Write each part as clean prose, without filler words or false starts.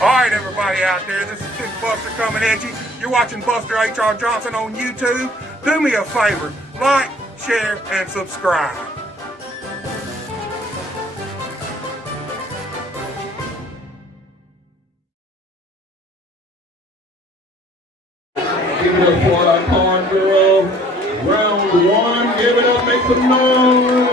Alright everybody out there, this is King Buster coming at you. You're watching Buster H.R. Johnson on YouTube. Do me a favor, like, share, and subscribe. Give it up for our corn girl. Round one, give it up, make some noise.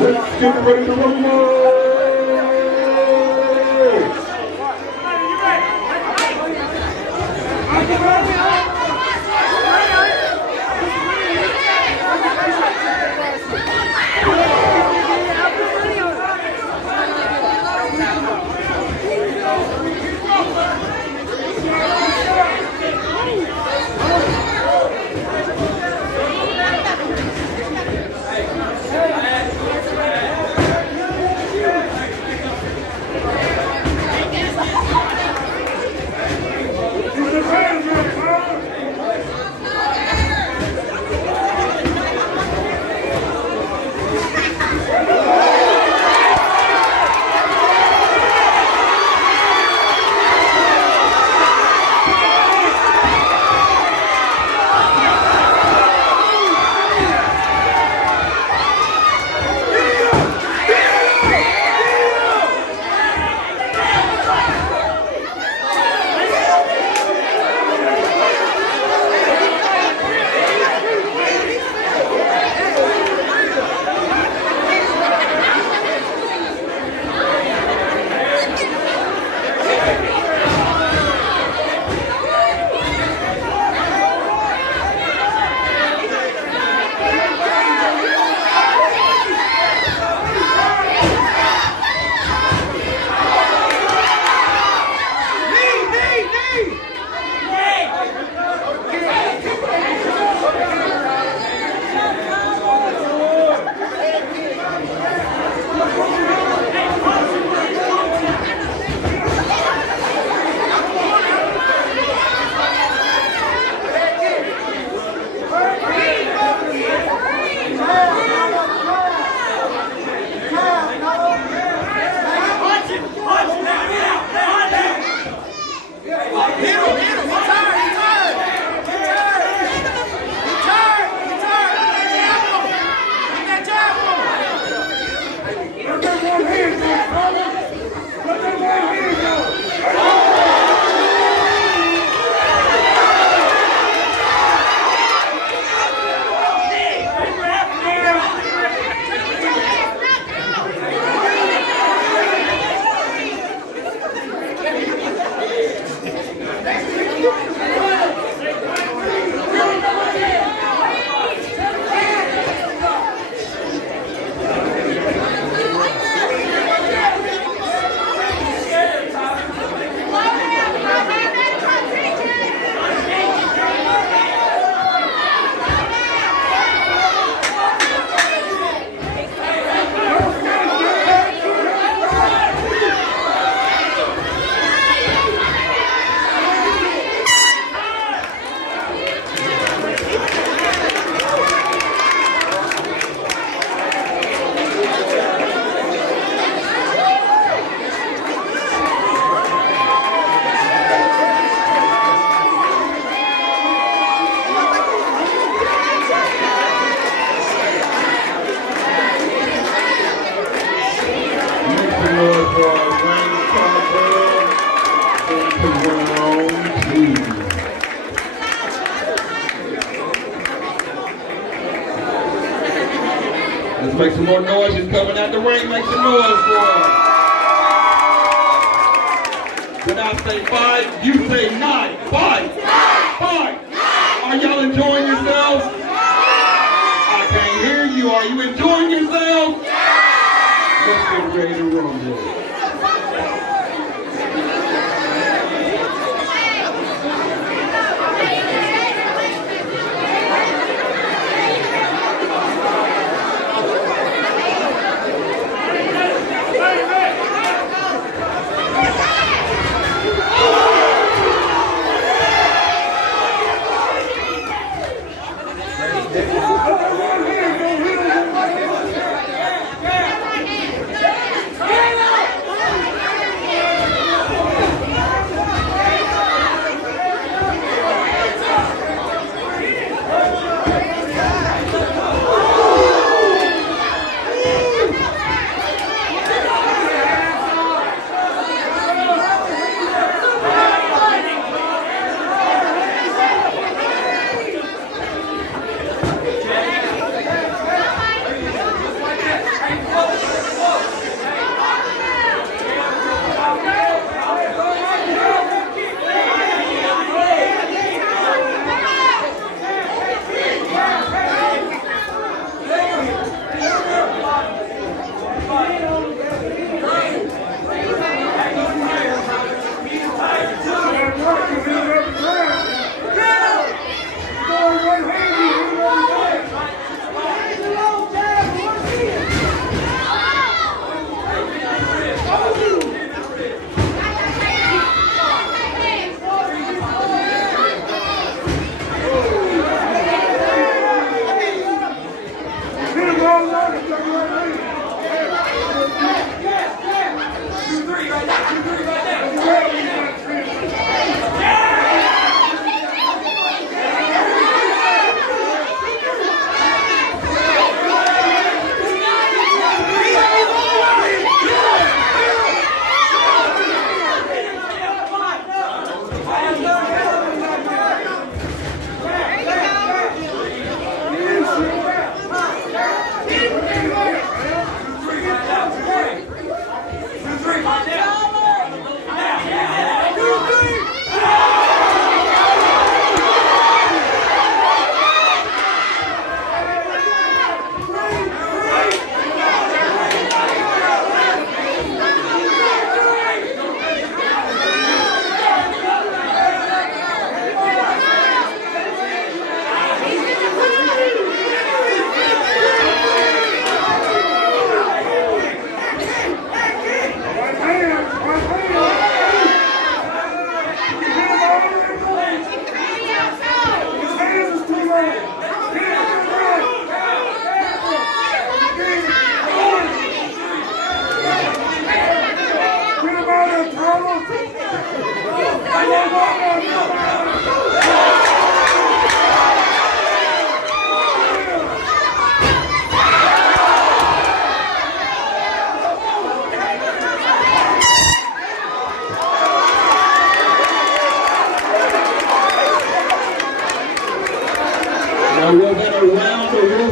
Let's get ready to rumble! Let's make some more noise. He's coming out the ring. Make some noise for him. When I say fight, you say nine. Fight! Fight! Are y'all enjoying yourselves? I can't hear you. Are you enjoying yourselves? Let's get ready to rumble.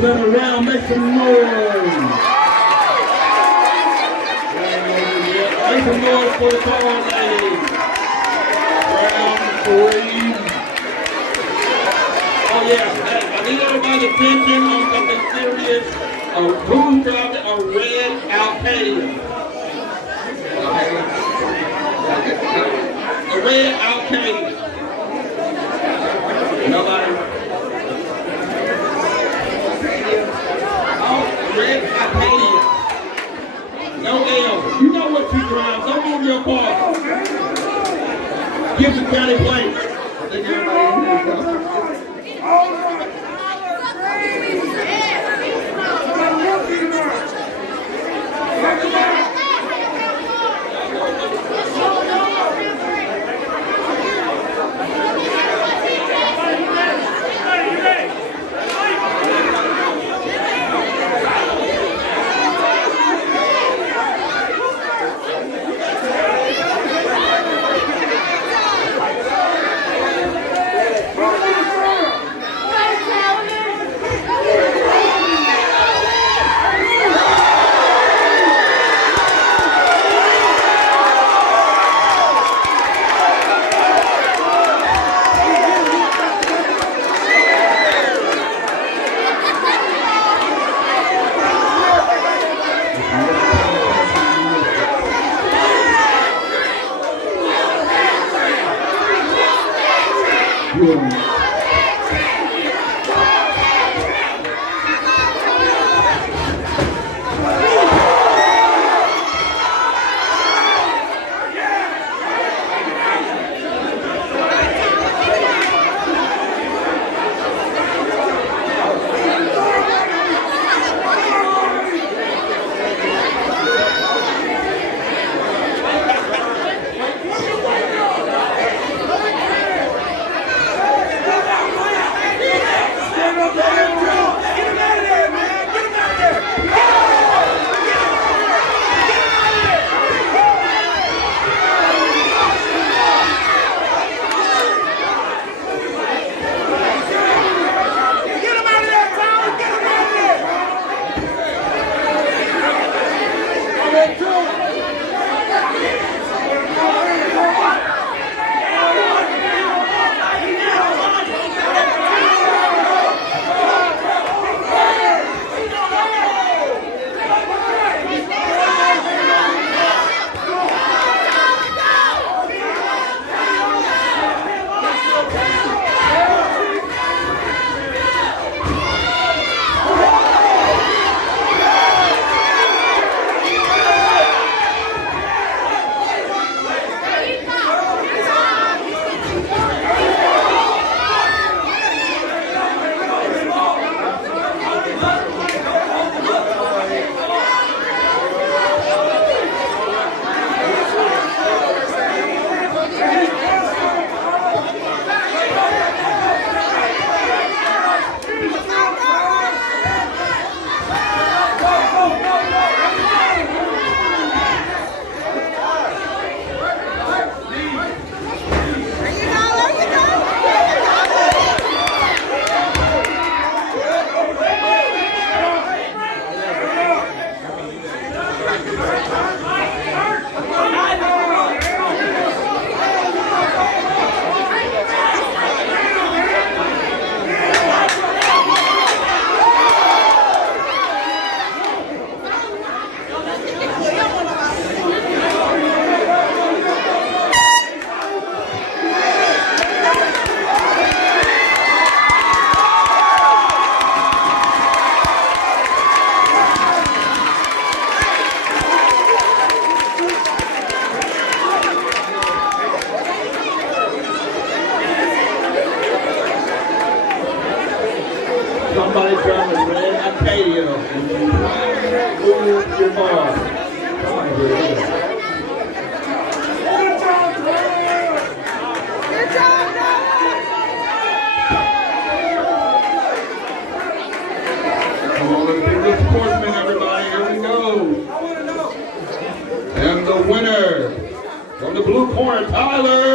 girls that are around, make some noise. Make some noise for the tall ladies. Round 3. Oh yeah, hey, I need everybody's attention on something serious. Who grabbed a red Al-Qaeda? A red Al-Qaeda. Nobody? Oh, red Al-Qaeda. No L. You know what you drive. Don't move your car. Give the county plate. I think everybody in here goes. Somebody from the red Acadia. Move your bar. Come on, here. Come on, let's do the sportsman, everybody. Here we go. And the winner from the blue corner, Tyler.